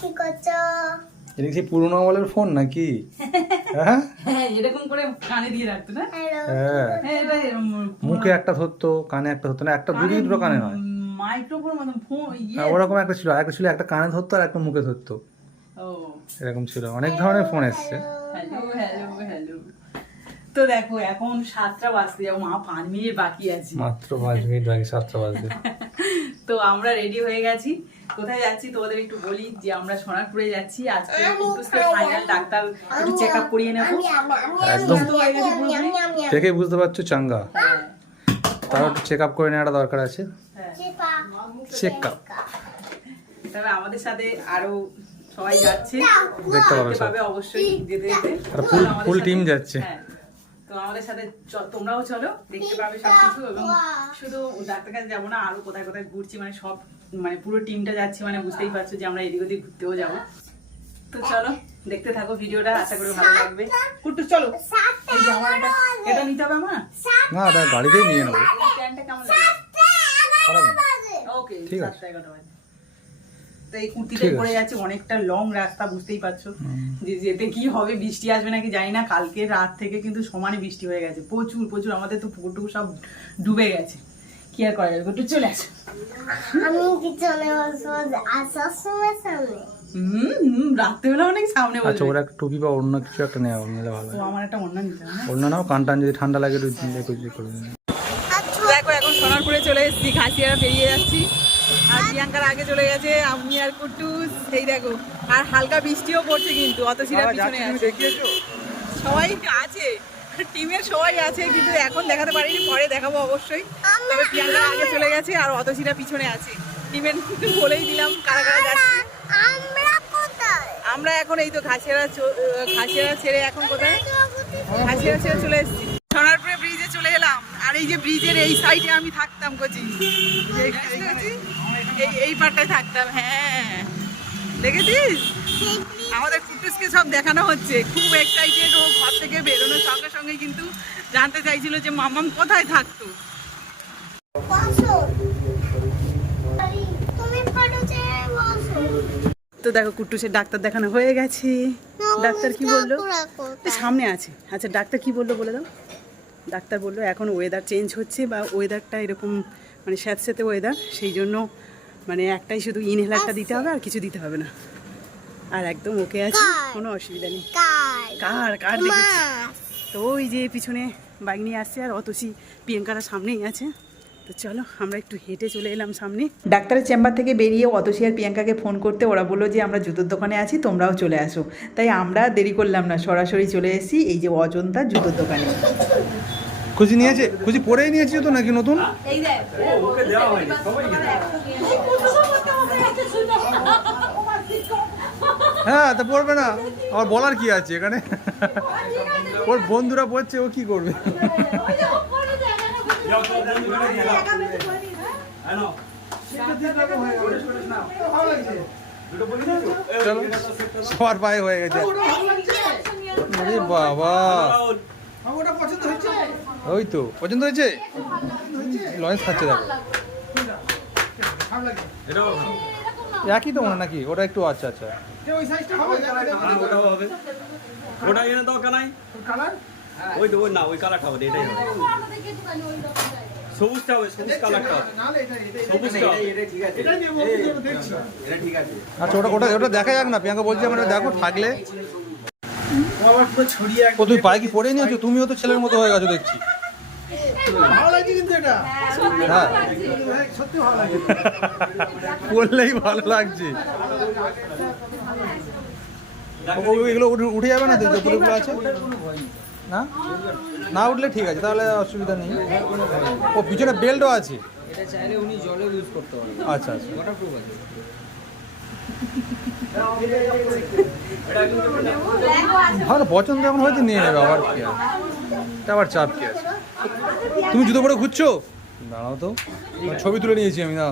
কি করছ? এটা কি পুরোনো আমলের ফোন নাকি? হ্যাঁ? হ্যাঁ এরকম করে কানে দিয়ে রাখতো না? হ্যাঁ। হ্যাঁ মুখে একটা ধরতো কানে একটা ধরতো না একটা দুটো দুটো কানে নয়। মাইক্রোফোন ফোন ইয়ে। হ্যাঁ, ওরকম একটা ছিল একটা ছিল একটা কানে ধরতো আর একটা মুখে ধরতো। ও। এরকম ছিল অনেক ধরনের ফোন এসছে। হ্যালো হ্যালো হ্যালো তো দেখো এখন সাতটা বাজতে যাব মা পাঁচ মিনিট বাকি আছে। মাত্র পাঁচ মিনিট বাকি সাতটা বাজবে। তো আমরা রেডি হয়ে গেছি। কোথায় যাচ্ছি তোমাদের একটু বলি যে আমরা সোনারপুরে যাচ্ছি। আজকে ফাইনাল ডাক্তার একটু চেক আপ করিয়ে নেব। একদম। দেখেই বুঝতে পারছ চাঙ্গা। হ্যাঁ। একটু চেক আপ করে নেওয়াটা দরকার আছে। হ্যাঁ। চেক আপ তবে আমাদের সাথে আরও সবাই যাচ্ছে। দেখতে পাবে অবশ্যই যেতে যেতে। সাথে- team যাচ্ছে। হ্যাঁ। তো আমাদের সাথে তোমরাও চলো দেখতে পাবে সবকিছু এবং শুধু ডাক্তার কাছে যাব না আরও কোথায় কোথায় ঘুরছি মানে সব মানে পুরো টিমটা যাচ্ছি মানে বুঝতেই পারছ যে আমরা এদিক ওদিক ঘুরতেও যাব। তো চলো দেখতে থাকো ভিডিওটা আশা করি ভালো লাগবে। কুট্টু চলো। এটা এটা নিতে হবে আমার? না ওটা গাড়িতেই নিয়ে নেব। এই প্যান্টটা কেমন লাগে ওকে ঠিক আছে। তো এই কুর্তিটা পরে যাচ্ছে অনেকটা লং রাস্তা বুঝতেই পারছ। যে যেতে কি হবে বৃষ্টি আসবে নাকি জানি না কালকে রাত থেকে কিন্তু সমানে বৃষ্টি হয়ে গেছে। প্রচুর প্রচুর আমাদের তো পুকুর টুকুর সব ডুবে গেছে। কি আর করা যাবে? একটু চলে আসো। আমি পিছনে বসবো? আসার সময় সামনে হুম হুম রাত্রেবেলা অনেক সামনে আচ্ছা ওরা টুপি বা অন্য কিছু একটা নেওয়া নিলে ভালো ও আমার একটা অন্য নিতে অন্য নাও কান টান যদি ঠান্ডা লাগে একটু দেখো করে। দেখো এখন সোনারপুরে চলে এসেছি খাসিয়ারা পেরিয়ে যাচ্ছি। আর প্রিয়াঙ্কার আগে চলে গেছে আমি আর কুট্টুস এই দেখো আর হালকা বৃষ্টিও পড়ছে কিন্তু অত সিরা পিছনে আছে। সবাই আছে টিমের সবাই আছে কিন্তু এখন দেখাতে পারিনি পরে দেখাবো অবশ্যই। তবে প্রিয়াঙ্কা আগে চলে গেছে আর অতসীরা পিছনে আছে। টিমের কিন্তু বলেই দিলাম কারা কারা যাচ্ছে। আমরা এখন এই তো আহ, খাসিয়ারা ছেড়ে এখন কোথায়? খাসিয়ারা ছেড়ে চলে এসেছি। সোনারপুরে ব্রিজে চলে এলাম। আর এই যে ব্রিজের এই সাইডে আমি থাকতাম কোচি। এই এই থাকতাম হ্যাঁ। দেখেছিস? আমাদের কুটুসকে সব দেখানো হচ্ছে। খুব এক্সাইটেড ও ঘর থেকে বেরোনোর সঙ্গে সঙ্গে কিন্তু জানতে চাইছিল যে মামাম কোথায় থাকতো। তো দেখো কুটুসের ডাক্তার দেখানো হয়ে গেছে। ডাক্তার কি বলল? সামনে আছে। আচ্ছা ডাক্তার কি বলল বলে দাও। ডাক্তার বলল এখন ওয়েদার চেঞ্জ হচ্ছে বা ওয়েদারটা এরকম মানে স্যাঁতস্যাঁতে ওয়েদার সেই জন্য মানে একটাই শুধু ইনহেলারটা দিতে হবে আর কিছু দিতে হবে না। আর একদম ওকে আছে কোনো অসুবিধা নেই। কার? কার তো ওই যে পিছনে বাইক নিয়ে আসছে আর অতসি প্রিয়াঙ্কারা সামনেই আছে। তো চলো আমরা একটু হেঁটে চলে এলাম সামনে। ডাক্তারের চেম্বার থেকে বেরিয়ে অতসী আর প্রিয়াঙ্কাকে ফোন করতে ওরা বলল যে আমরা জুতোর দোকানে আছি তোমরাও চলে আসো। তাই আমরা দেরি করলাম না সরাসরি চলে এসেছি এই যে অজন্তা জুতোর দোকানে। খুশি নিয়েছে খুশি পরেই নিয়েছি তো নাকি নতুন? হ্যাঁ তা পড়বে না। আমার বলার কি আছে এখানে? ওর বন্ধুরা পড়ছে ও কি করবে? চলো সবার পায়ে হয়ে গেছে। বাবা। ওই তো পছন্দ হয়েছে? লয়েন্স খাচ্ছে দেখো। একই তো মনে নাকি? ওটা একটু আচ্ছা আচ্ছা। ওটাও ওটা এনে দাও কানাই ওই ওই না ওই কালারটা হবে এটাই হবে। সবুজটা হবে সবুজ কালারটা হবে। সবুজটা হবে। আচ্ছা ওটা ওটা ওটা দেখা যাক না প্রিয়াঙ্কা বলছে আমরা দেখো থাকলে। ও তুমি পায়ে কি পরে নিয়েছো? তুমিও তো ছেলের মতো হয়ে গেছো দেখছি। হ্যাঁ। বললেই ভালো লাগছে। এগুলো উঠে- যাবে না? তো পুরোগুলো আছে না? না উঠলে ঠিক আছে তাহলে অসুবিধা নেই। ও পিছনে বেল্টও আছে? এটা চাইলে উনি জলে ইউজ করতে পারবেন আচ্ছা আচ্ছা। ওটা প্রুফ আছে। ভালো পছন্দ এখন হয়তো নিয়ে নেবে আবার কি আছে আবার চাপ কি আছে? তুমি জুতো পরে ঘুরছো? দাঁড়াও তো। ছবি তুলে নিয়েছি আমি না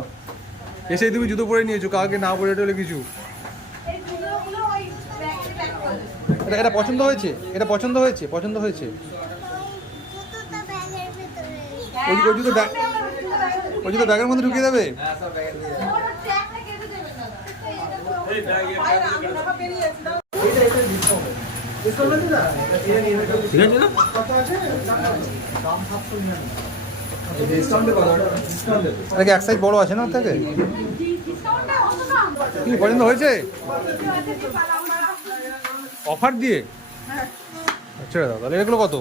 এসেই তুমি জুতো পরে নিয়েছো কাউকে না পরে টলে কিছু? এটা এটা পছন্দ হয়েছে এটা পছন্দ হয়েছে পছন্দ হয়েছে জুতোটা ব্যাগের ভিতরে ওই ওই জুতো ব্যাগ ওই জুতো ব্যাগের মধ্যে ঢুকিয়ে দেবে। ঠিক আছে না এক সাইজ বড় আছে না থেকে কি পছন্দ হয়েছে অফার দিয়ে? ছেড়ে দাও তাহলে এগুলো কত?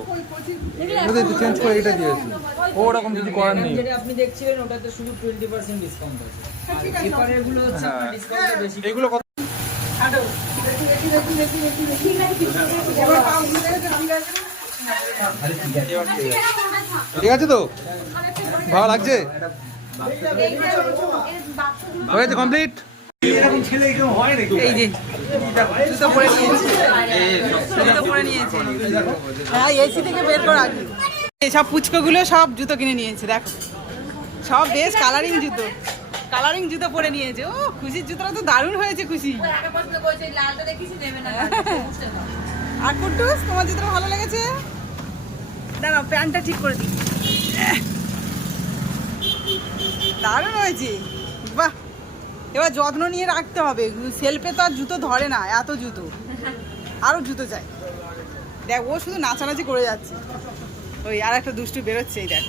এগুলো তো চেঞ্জ করে এটা দিয়েছি ও ওরকম কিছু করার নেই আপনি দেখছিলেন ওটাতে শুধু টোয়েন্টি পার্সেন্ট ডিসকাউন্ট আছে। আর এপারের হচ্ছে হ্যাঁ। ডিসকাউন্ট বেশি। এগুলো কত? ঠিক আছে তো? ভালো লাগছে? হয়েছে কমপ্লিট এই যে, জুতো পরে জুতো পরে হ্যাঁ এসি থেকে বের করা এইসব পুচকোগুলো সব জুতো কিনে নিয়েছে, দেখো। সব বেশ কালারিং জুতো। কালারিং জুতো পরে নিয়েছে। ও, খুশির জুতোটা তো দারুণ হয়েছে, খুশি। আর কুট্টুস তোমার জুতোটা ভালো লেগেছে? দাঁড়াও, প্যান্টটা ঠিক করে দিই। দারুণ হয়েছে। এবার যত্ন নিয়ে রাখতে হবে। সেলফে তো আর জুতো ধরে না, এত জুতো। আরও জুতো চাই। দেখ, ও শুধু নাচানাচি করে যাচ্ছে। ওই আর একটা দুষ্টু বেরোচ্ছে এই দেখ।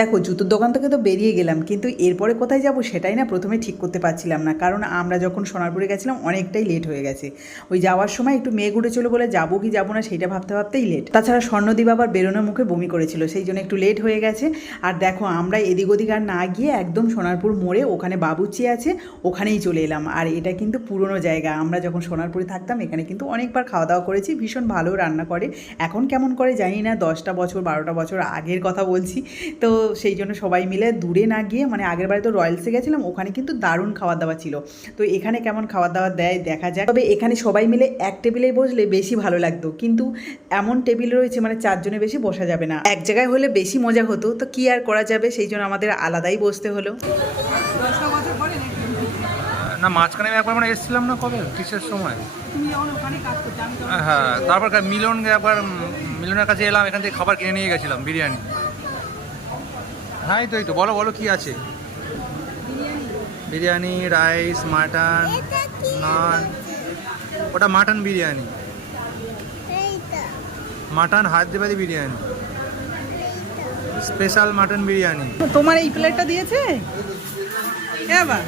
দেখো, জুতোর দোকান থেকে তো বেরিয়ে গেলাম, কিন্তু এরপরে কোথায় যাব সেটাই না প্রথমে ঠিক করতে পারছিলাম না। কারণ আমরা যখন সোনারপুরে গেছিলাম, অনেকটাই লেট হয়ে গেছে। ওই যাওয়ার সময় একটু মেঘ উঠেছিল বলে যাব কি যাব না সেটা ভাবতে ভাবতেই লেট তাছাড়া স্বর্ণদীপ আবার বেরোনোর মুখে বমি করেছিল, সেই জন্য একটু লেট হয়ে গেছে। আর দেখো, আমরা এদিক ওদিক আর না গিয়ে একদম সোনারপুর মোড়ে ওখানে বাবুচি আছে, ওখানেই চলে এলাম। আর এটা কিন্তু পুরনো জায়গা। আমরা যখন সোনারপুরে থাকতাম, এখানে কিন্তু অনেকবার খাওয়া দাওয়া করেছি, ভীষণ ভালো রান্না করে। এখন কেমন করে জানি না, দশটা বছর, বারোটা বছর আগের কথা বলছি। তো সেই জন্য সবাই মিলে দূরে না গিয়ে মানে আগের বারে তো রয়্যালসে গেছিলাম ওখানে কিন্তু দারুণ খাওয়া দাওয়া ছিল। তো এখানে কেমন খাওয়া দাওয়া দেয় দেখা যায় তবে এখানে সবাই মিলে এক টেবিলে বসলে বেশি ভালো লাগতো। কিন্তু এমন টেবিল রয়েছে মানে চারজনে বেশি বসা যাবে না। এক জায়গায় হলে বেশি মজা হতো তো কি আর করা যাবে? সেই জন্য আমাদের আলাদাই বসতে হলো? না মাঝখানে আমি একবার মানে এসেছিলাম না কবে? কিসের সময়? হ্যাঁ তারপর কা- মিলন একবার মিলনের কাছে এলাম এখান থেকে খাবার কিনে নিয়ে গেছিলাম বিরিয়ানি। হ্যাঁ তো এই তো বলো বলো কি আছে? বিরিয়ানি রাইস মাটন নান ওটা mutton biryani. Mutton Hyderabadi biryani. Special mutton biryani. তোমার এই প্লেটটা দিয়েছে? হ্যাঁ বা।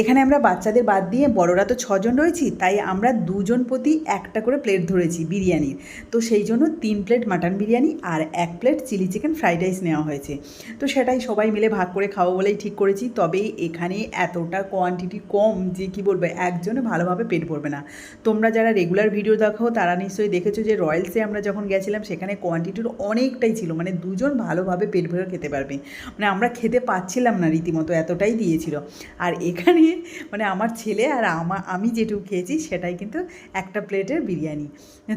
এখানে আমরা বাচ্চাদের বাদ দিয়ে বড়রা তো ছজন রয়েছি, তাই আমরা দুজন প্রতি একটা করে প্লেট ধরেছি বিরিয়ানির। তো সেই জন্য তিন প্লেট মাটন বিরিয়ানি আর এক plate chilli chicken fried rice নেওয়া হয়েছে। তো সেটাই সবাই মিলে ভাগ করে খাব বলেই ঠিক করেছি, তবে এখানে এতটা কোয়ান্টিটি কম যে কি বলব, একজনে ভালোভাবে পেট ভরবে না। তোমরা যারা রেগুলার ভিডিও দেখো তারা নিশ্চয়ই দেখেছ যে রয়্যালসে আমরা যখন গেছিলাম, সেখানে কোয়ান্টিটির অনেকটাই ছিল মানে দুজন ভালোভাবে পেট ভরে খেতে পারবে। মানে আমরা খেতে পাচ্ছিলাম না রীতিমতো, এতটাই দিয়েছিল। আর এখানে মানে আমার ছেলে আর আমার আমি যেটুকু খেয়েছি সেটাই কিন্তু একটা প্লেটের বিরিয়ানি।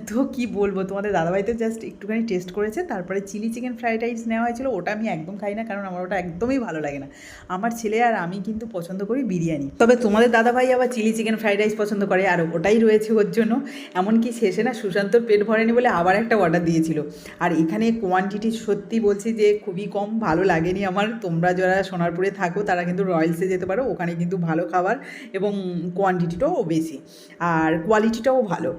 তো কি বলব, তোমাদের দাদাভাই তো জাস্ট একটুখানি টেস্ট করেছে, তারপরে চিলি চিকেন ফ্রাইড রাইস নেওয়া হয়েছিল, ওটা আমি একদম খাই না কারণ আমার ওটা একদমই ভালো লাগে না। আমার ছেলে আর আমি কিন্তু পছন্দ করি বিরিয়ানি। তবে তোমাদের দাদাভাই আবার চিলি চিকেন ফ্রাইড রাইস পছন্দ করে আর ওটাই রয়েছে ওর জন্য। এমনকি শেষে না সুশান্তর পেট ভরেনি বলে আবার একটা অর্ডার দিয়েছিল। আর এখানে কোয়ান্টিটি সত্যি বলছি যে খুবই কম, ভালো লাগেনি আমার। তোমরা যারা সোনারপুরে থাকো, তারা কিন্তু রয়্যালসে যেতে পারো, ওখানে কিন্তু ভালো খাবার এবং কোয়ান্টিটিটাও বেশি। আর কোয়ালিটিটাও ভালো।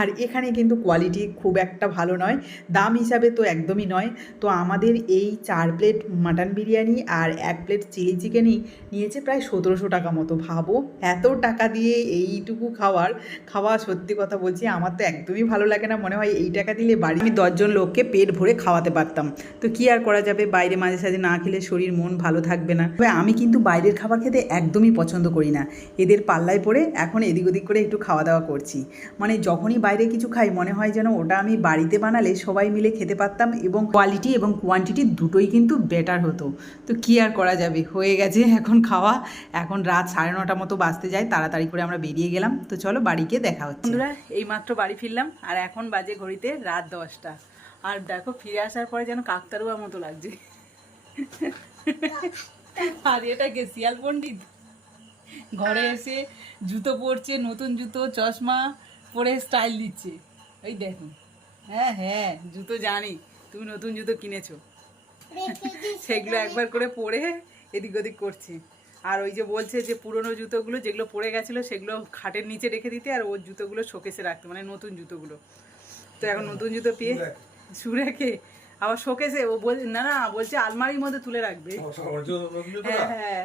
আর এখানে কিন্তু কোয়ালিটি খুব একটা ভালো নয়, দাম হিসাবে তো একদমই নয়। তো আমাদের এই চার প্লেট মাটন বিরিয়ানি আর এক প্লেট চিলি চিকেনই নিয়েছে প্রায় সতেরোশো টাকা মতো। ভাবো, এত টাকা দিয়ে এইটুকু খাওয়ার, খাওয়া সত্যি কথা বলছি, আমার তো একদমই ভালো লাগে না। মনে হয় এই টাকা দিলে বাড়ি আমি দশজন লোককে পেট ভরে খাওয়াতে পারতাম। তো কি আর করা যাবে? বাইরে মাঝে সাঝে না খেলে শরীর, মন ভালো থাকবে না। তবে আমি কিন্তু বাইরের খাবার খেতে একদমই পছন্দ করি না। এদের পাল্লায় পড়ে এখন এদিক ওদিক করে একটু খাওয়া দাওয়া করছি। মানে যখনই বাইরে কিছু খাই, মনে হয় যেন ওটা আমি বাড়িতে বানালে সবাই মিলে খেতে পারতাম এবং কোয়ালিটি এবং কোয়ান্টিটি দুটোই কিন্তু বেটার হতো। তো কি আর করা যাবে? হয়ে গেছে এখন খাওয়া। এখন রাত সাড়ে নটা মতো বাজতে যায়, তাড়াতাড়ি করে আমরা বেরিয়ে গেলাম। তো চলো বাড়িকে দেখা হচ্ছে। বন্ধুরা এই মাত্র বাড়ি ফিরলাম আর এখন বাজে ঘড়িতে রাত দশটা। আর দেখো ফিরে আসার পরে যেন কাকতারুয়ার মতো লাগছে। আর এটা কে শিয়াল পন্ডিত ঘরে এসে জুতো পরছে নতুন জুতো চশমা পরে স্টাইল দিচ্ছে। এই দেখো। হ্যাঁ হ্যাঁ জুতো জানি তুমি নতুন জুতো কিনেছো। সেগুলো একবার করে পরে এদিক ওদিক করছে। আর ওই যে বলছে যে পুরনো জুতোগুলো যেগুলো পরে গেছিল সেগুলো খাটের নিচে রেখে দিতে আর ওর জুতোগুলো শোকেসে রাখতে মানে নতুন জুতোগুলো। তো এখন হ্যাঁ। নতুন জুতো পেয়ে সুরাকে আবার শোকেসে ও বল না না বলছে আলমারির মধ্যে তুলে রাখবে। হ্যাঁ।, হ্যাঁ।